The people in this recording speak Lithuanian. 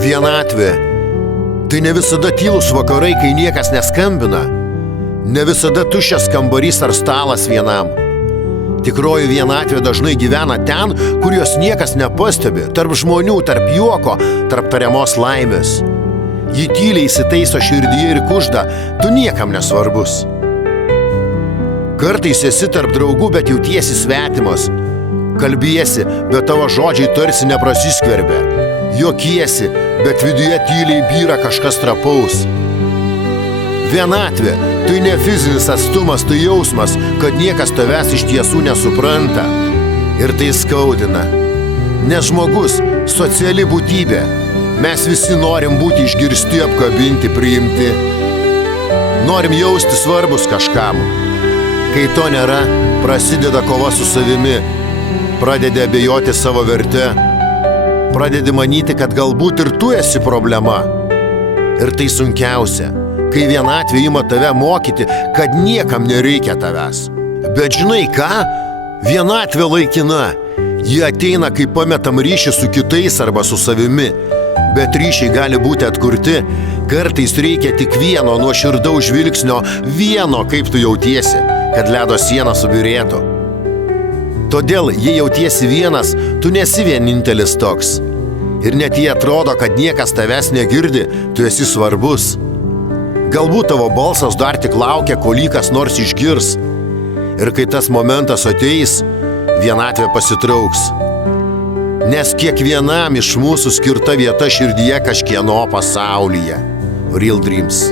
Vienatvė. Tai ne visada tylus vakarai, kai niekas neskambina. Ne visada tuščias kambarys ar stalas vienam. Tikroji vienatvė dažnai gyvena ten, kur jos niekas nepastebi, tarp žmonių, tarp juoko, tarp tariamos laimės. Ji tyliai įsitaiso širdyje ir kužda, tu niekam nesvarbus. Kartais esi tarp draugų, bet jautiesi svetimas. Kalbiesi, bet tavo žodžiai tarsi neprasiskverbia. Juokiesi, bet viduje tyliai byra kažkas trapaus. Vienatvė – tai ne fizinis atstumas, tai jausmas, kad niekas tavęs iš tiesų nesupranta. Ir tai skaudina. Nes žmogus – sociali būtybė. Mes visi norim būti išgirsti, apkabinti, priimti. Norim jausti svarbus kažkam. Kai to nėra, prasideda kova su savimi. Pradedi abejoti savo verte. Pradedi manyti, kad galbūt ir tu esi problema. Ir tai sunkiausia. Kai vienatvė ima tave mokyti, kad niekam nereikia tavęs. Bet žinai ką? Vienatvė laikina. Ji ateina, kai pametam ryšį su kitais arba su savimi. Bet ryšiai gali būti atkurti. Kartais reikia tik vieno nuoširdaus žvilgsnio, vieno, kaip tu jautiesi, kad ledo siena subyrėtų. Todėl, jei jautiesi vienas, tu nesi vienintelis toks. Ir net jei atrodo, kad niekas tavęs negirdi, tu esi svarbus. Galbūt tavo balsas dar tik laukia, kol jį kas nors išgirs. Ir kai tas momentas ateis, vienatvė pasitrauks. Nes kiekvienam iš mūsų skirta vieta širdyje kažkieno pasaulyje. Real Dreams.